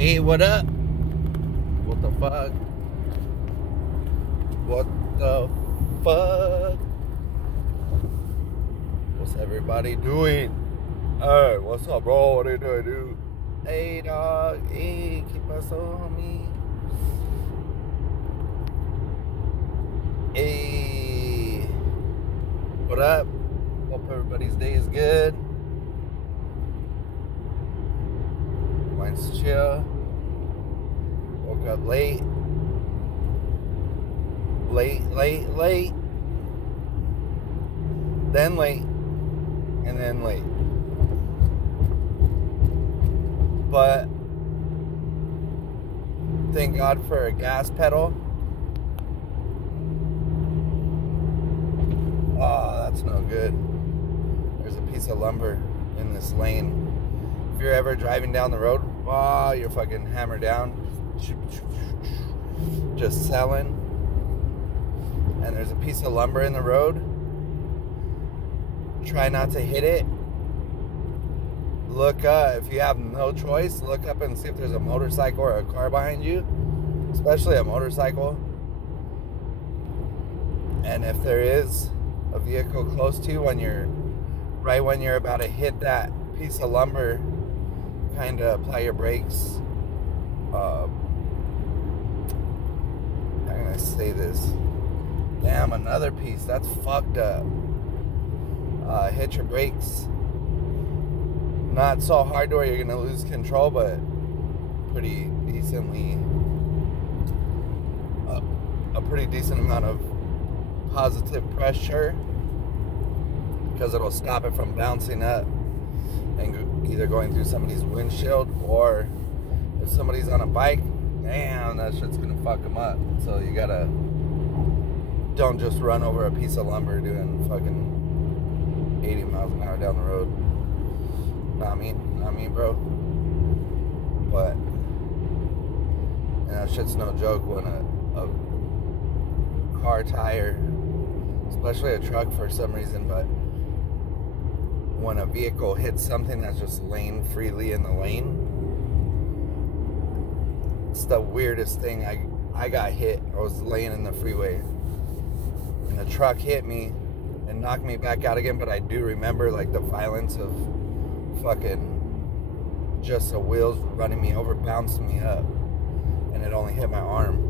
Hey, what up? What the fuck? What the fuck? What's everybody doing? Hey, what's up, bro? What are you doing, dude? Hey, dog. Hey, keep us on me. Hey, what up? Hope everybody's day is good. Mine's chill. Woke up late. Then late. And then late. But thank God for a gas pedal. Oh, that's no good. There's a piece of lumber in this lane. If you're ever driving down the road, oh, you're fucking hammered down. Just selling. And there's a piece of lumber in the road. Try not to hit it. Look up. If you have no choice, look up and see if there's a motorcycle or a car behind you. Especially a motorcycle. And if there is a vehicle close to you, when you're about to hit that piece of lumber, kind of apply your brakes. How can I say this? Damn, another piece. That's fucked up. Hit your brakes. Not so hard to where you're gonna lose control, but pretty decently. A pretty decent amount of positive pressure, because it'll stop it from bouncing up and either going through somebody's windshield, or if somebody's on a bike, damn, that shit's gonna fuck them up. So you gotta, don't just run over a piece of lumber doing fucking 80 miles an hour down the road. Not me, bro. But, and that shit's no joke when a car tire, especially a truck for some reason, but when a vehicle hits something that's just laying freely in the lane, it's the weirdest thing. I got hit. I was laying in the freeway and the truck hit me and knocked me back out again, but I do remember like the violence of fucking just the wheels running me over, bouncing me up, and it only hit my arm.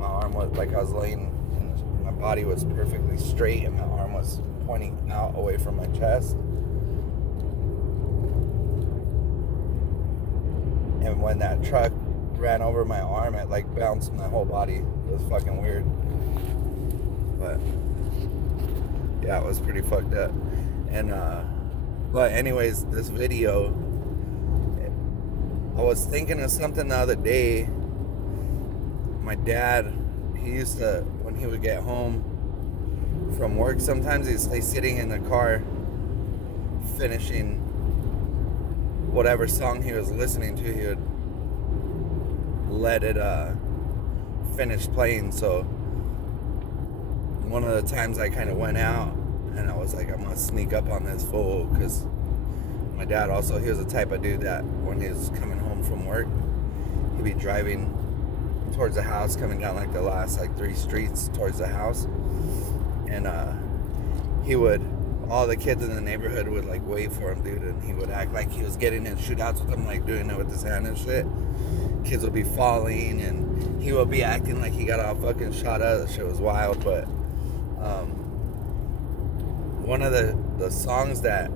My arm was like, I was laying and my body was perfectly straight and my arm was pointing out away from my chest. And when that truck ran over my arm, it like bounced my whole body. It was fucking weird. But yeah, it was pretty fucked up. And but anyways, this video, I was thinking of something the other day. My dad, he used to, when he would get home from work, sometimes he'd stay sitting in the car finishing whatever song he was listening to. He would let it finish playing. So one of the times I kind of went out and I was like, I'm gonna sneak up on this fool, because my dad also, he was the type of dude that when he was coming home from work, he'd be driving towards the house, coming down like the last like 3 streets towards the house, and he would, all the kids in the neighborhood would like wait for him, dude, and he would act like he was getting in shootouts with them, like doing it with his hand and shit. Kids would be falling and he would be acting like he got all fucking shot up. That shit was wild. But one of the songs that,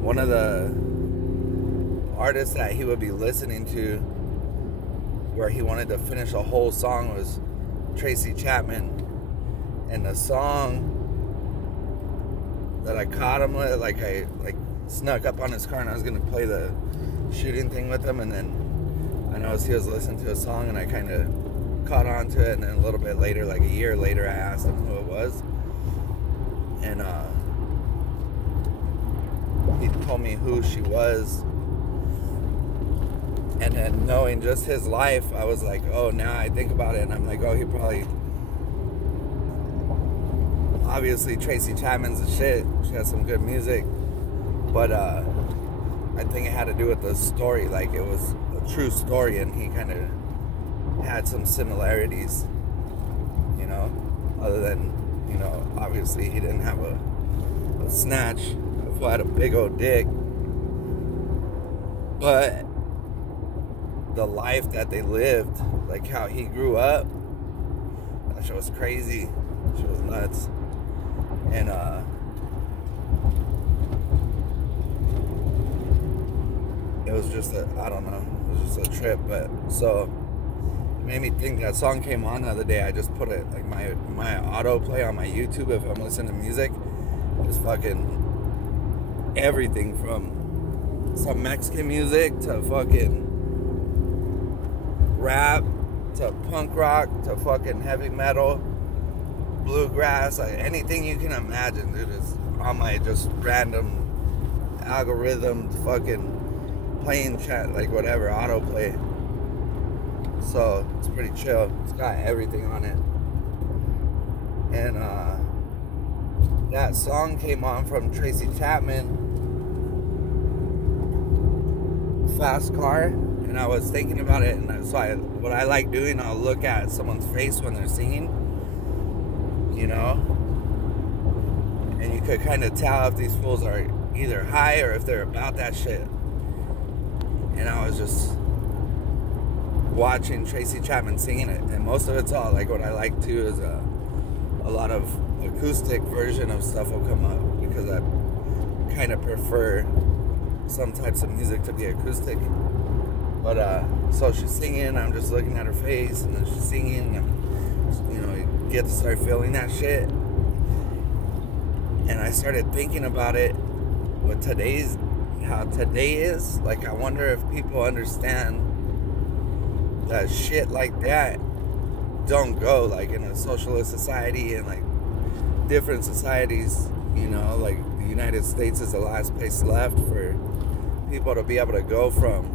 one of the artists that he would be listening to, where he wanted to finish a whole song, was Tracy Chapman. And the song that I caught him with, like I snuck up on his car and I was gonna play the shooting thing with him, and then I noticed he was listening to a song and I kind of caught on to it, and then a little bit later, like a year later, I asked him who it was, and he told me who she was. And then knowing just his life, I was like, oh, now I think about it, and I'm like, oh, he probably, obviously Tracy Chapman's the shit. She has some good music, but I think it had to do with the story. Like, it was a true story, and he kind of had some similarities, you know, other than, you know, obviously he didn't have a snatch. He had a big old dick. But the life that they lived, like how he grew up, that shit was crazy. That shit was nuts. And it was just I don't know, it was just a trip. But so it made me think. That song came on the other day. I just put it, like, my autoplay on my YouTube if I'm listening to music is fucking everything from some Mexican music to fucking rap to punk rock to fucking heavy metal, bluegrass, like anything you can imagine, dude, is on my just random algorithm, fucking playing chat, like whatever, autoplay. So it's pretty chill. It's got everything on it. And that song came on from Tracy Chapman, Fast Car. And I was thinking about it, and so what I like doing, I'll look at someone's face when they're singing, you know, and you could kind of tell if these fools are either high or if they're about that shit. And I was just watching Tracy Chapman singing it, and most of it's all, like, what I like too is a lot of acoustic version of stuff will come up, because I kind of prefer some types of music to be acoustic. But so she's singing, I'm just looking at her face, and then she's singing, and, you know, you get to start feeling that shit. And I started thinking about it with how today is. Like, I wonder if people understand that shit like that don't go, like, in a socialist society and, like, different societies, you know, like the United States is the last place left for people to be able to go from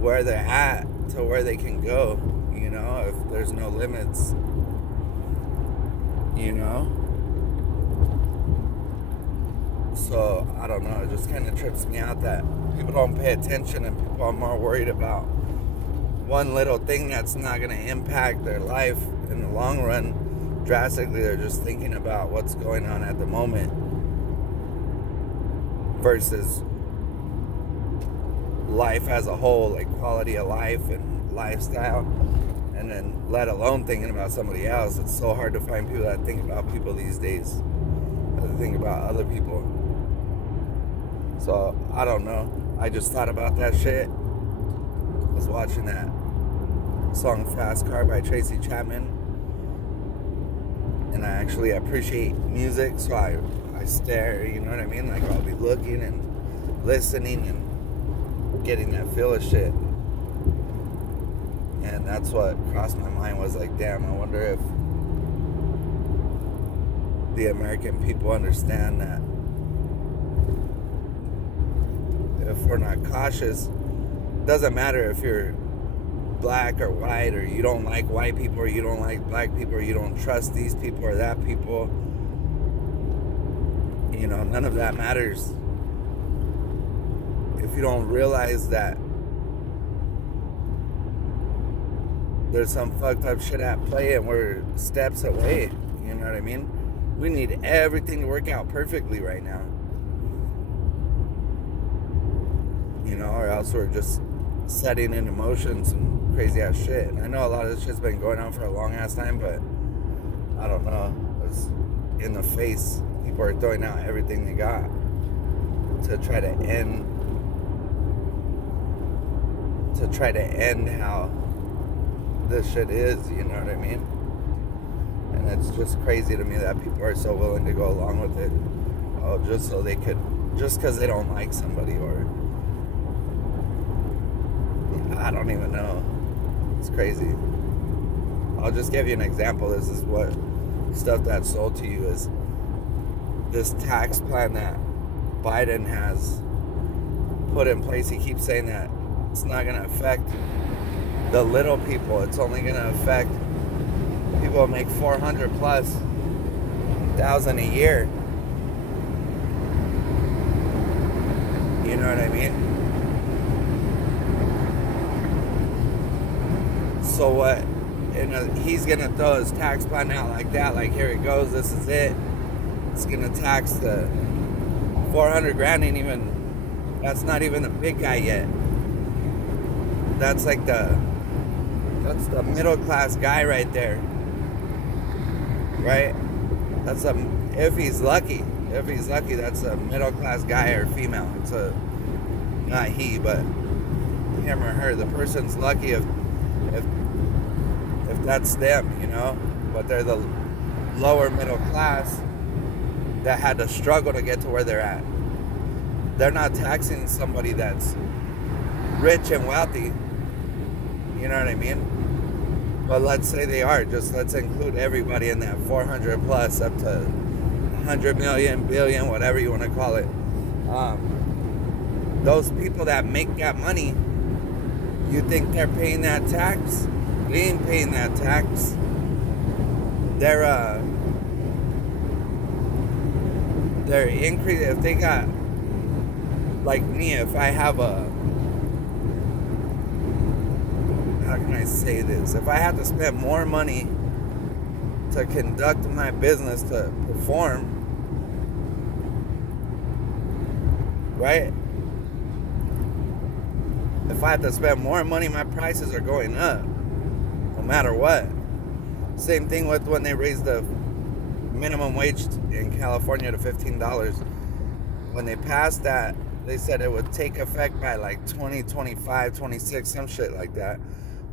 where they're at to where they can go, you know, if there's no limits, you know. So I don't know, it just kind of trips me out that people don't pay attention, and people are more worried about one little thing that's not going to impact their life in the long run drastically. They're just thinking about what's going on at the moment versus life as a whole, like quality of life and lifestyle, and then let alone thinking about somebody else. It's so hard to find people that think about people these days, that think about other people. So I don't know, I just thought about that shit. I was watching that song Fast Car by Tracy Chapman, and I actually appreciate music, so I stare, you know what I mean? Like, I'll be looking and listening and getting that feel of shit. And that's what crossed my mind, was like, damn, I wonder if the American people understand that if we're not cautious, doesn't matter if you're black or white, or you don't like white people, or you don't like black people, or you don't trust these people or that people, you know, none of that matters if you don't realize that there's some fucked up shit at play and we're steps away. You know what I mean? We need everything to work out perfectly right now, you know, or else we're just setting into motion some crazy ass shit. And I know a lot of this shit's been going on for a long ass time, but I don't know, it's in the face. People are throwing out everything they got to try to end how this shit is, you know what I mean? And it's just crazy to me that people are so willing to go along with it, just so they could, just because they don't like somebody, or I don't even know. It's crazy. I'll just give you an example. This is what stuff that's sold to you is this tax plan that Biden has put in place. He keeps saying that it's not going to affect the little people. It's only going to affect people who make $400,000+ a year. So what? And he's gonna throw his tax plan out like that, like here it goes, this is it. It's gonna tax the 400 grand. Ain't even, that's not even the big guy yet. That's like that's the middle class guy right there, right? That's if he's lucky, that's a middle class guy or female. It's not he, but him or her. The person's lucky if that's them, you know. But they're the lower middle class that had to struggle to get to where they're at. They're not taxing somebody that's rich and wealthy. You know what I mean? But let's say they are. Just let's include everybody in that 400 plus up to 100 million, billion, whatever you want to call it. Those people that make that money, you think they're paying that tax? They ain't paying that tax. They're increasing. If they got, like me, if I have how can I say this? If I have to spend more money to conduct my business, to perform, right? If I have to spend more money, my prices are going up, no matter what. Same thing with when they raised the minimum wage in California to $15. When they passed that, they said it would take effect by like 2025, 26, some shit like that.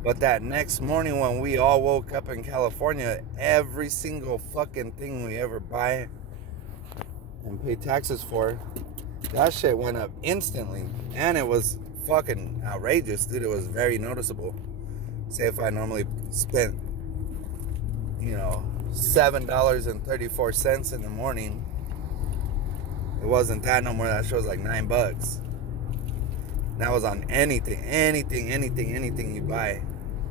But that next morning when we all woke up in California, every single fucking thing we ever buy and pay taxes for, that shit went up instantly. And it was fucking outrageous, dude. It was very noticeable. Say if I normally spent, you know, $7.34 in the morning, it wasn't that no more. That shit was like $9. That was on anything you buy.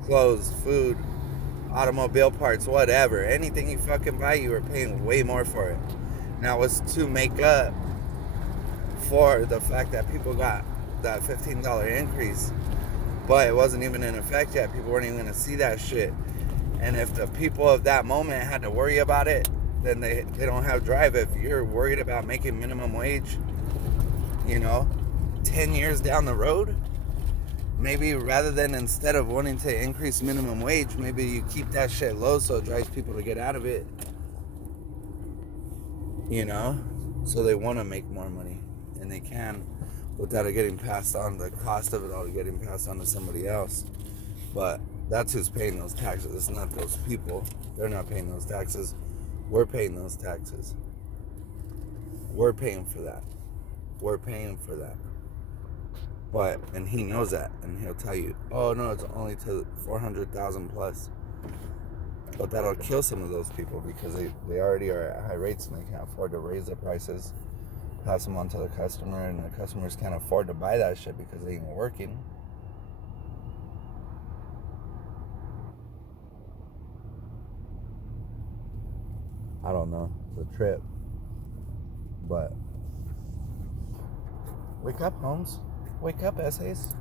Clothes, food, automobile parts, whatever. Anything you fucking buy, you were paying way more for it. Now it was to make up for the fact that people got that $15 increase. But it wasn't even in effect yet. People weren't even going to see that shit. And if the people of that moment had to worry about it, then they don't have drive. If you're worried about making minimum wage, you know, 10 years down the road, maybe rather than, instead of wanting to increase minimum wage, maybe you keep that shit low so it drives people to get out of it, you know, so they want to make more money, and they can without it getting passed on, the cost of it all getting passed on to somebody else. But that's who's paying those taxes. It's not those people. They're not paying those taxes. We're paying those taxes. We're paying for that. We're paying for that. But, and he knows that, and he'll tell you, oh no, it's only to 400,000 plus. But that'll kill some of those people because they already are at high rates and they can't afford to raise their prices, pass them on to the customer, and the customers can't afford to buy that shit because they ain't working. I don't know, it's a trip. But wake up, Holmes. Wake up, essays.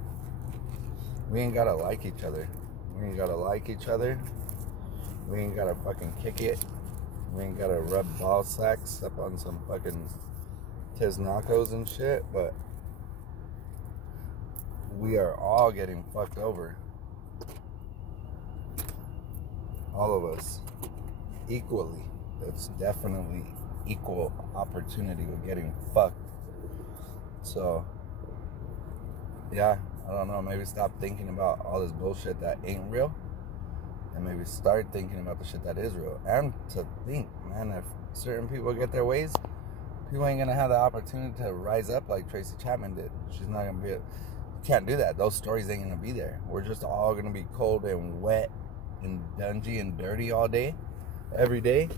We ain't gotta like each other. We ain't gotta like each other. We ain't gotta fucking kick it. We ain't gotta rub ball sacks up on some fucking tiznacos and shit. But we are all getting fucked over. All of us. Equally. It's definitely equal opportunity with getting fucked. So, yeah, I don't know, maybe stop thinking about all this bullshit that ain't real, and maybe start thinking about the shit that is real. And to think, man, if certain people get their ways, people ain't gonna have the opportunity to rise up like Tracy Chapman did. She's not gonna be, you can't do that. Those stories ain't gonna be there. We're just all gonna be cold and wet and dungy and dirty all day, every day.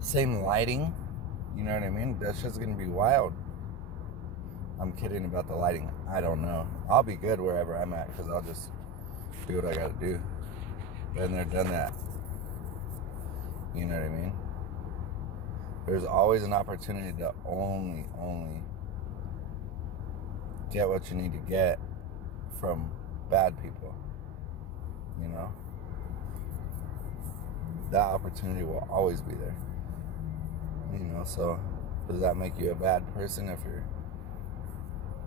Same lighting, you know what I mean? That shit's gonna be wild. I'm kidding about the lighting. I don't know. I'll be good wherever I'm at because I'll just do what I gotta do. Been there, done that. You know what I mean? There's always an opportunity to only get what you need to get from bad people. you know, that opportunity will always be there. You know, so does that make you a bad person if you're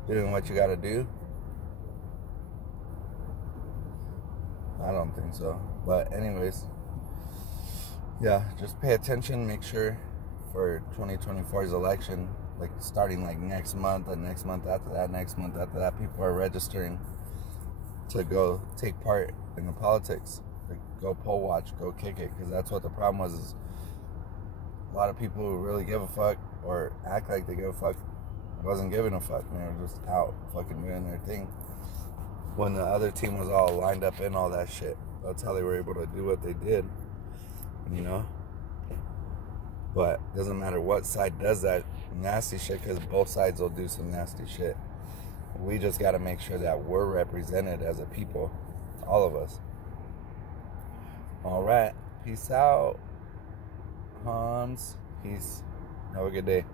doing what you gotta do? I don't think so. But anyways, yeah, just pay attention. Make sure for 2024's election, like starting like next month and next month after that, next month after that, people are registering to go take part in the politics. Like, go poll watch, go kick it, because that's what the problem was. Is a lot of people who really give a fuck or act like they give a fuck wasn't giving a fuck. They were just out fucking doing their thing. When the other team was all lined up in all that shit, that's how they were able to do what they did. You know. But doesn't matter what side does that nasty shit, because both sides will do some nasty shit. We just got to make sure that we're represented as a people, all of us. All right, peace out, Hans. Peace. Have a good day.